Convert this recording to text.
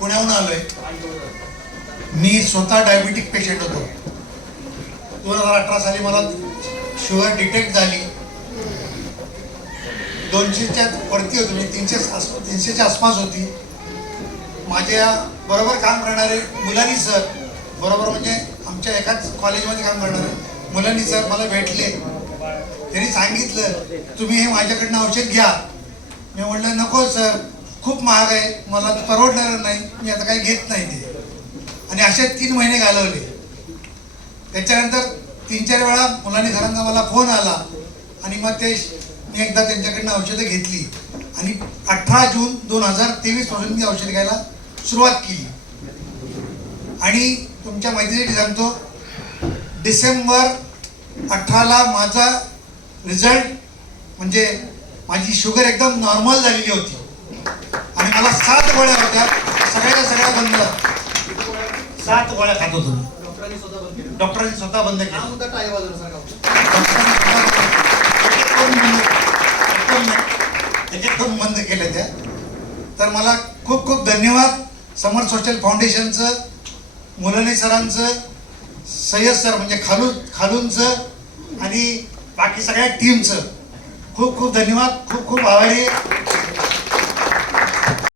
पुण्याहून आलोय. मी स्वतः डायबिटिक पेशंट होतो. दोन हजार अठरा साली मला शुगर डिटेक्ट झाली. दोनशेच्या वरती होती म्हणजे तीनशे तीनशेच्या आसपास होती. माझ्या बरोबर काम करणारे मुलांनी सर बरोबर म्हणजे आमच्या एकाच कॉलेजमध्ये काम करणारे मुलांनी सर मला भेटले. त्यांनी सांगितलं तुम्ही हे माझ्याकडनं औषध घ्या. मी म्हणलं नको सर महाग आहे मला परवडणार नाही मी आता काही घेत नाही ते. आणि असे तीन महिने घालवले. त्याच्यानंतर तीन चार वेळा मुलांनी घरांना मला फोन आला. आणि मग ते मी एकदा त्यांच्याकडनं औषधं घेतली. आणि अठरा जून दोन हजार तेवीसपासून मी औषध घ्यायला सुरुवात केली. आणि तुमच्या माहितीसाठी सांगतो डिसेंबर अठराला माझा रिझल्ट म्हणजे माझी शुगर एकदम नॉर्मल झालेली होती. सात गोळ्या होत्या. सगळ्या सगळ्या बंद. सात गोळ्या खात होतो. डॉक्टरांनी स्वतः बंद केलं. बंद वाजवण्यासारखा होता त्याच्याकडून बंद. केल्या त्या तर मला खूप खूप धन्यवाद. समर सोशल फाउंडेशनचं मुलाने सरांचं सय्यद सर म्हणजे खालून खालूनचं आणि बाकी सगळ्या टीमचं खूप खूप धन्यवाद. खूप खूप आभारी.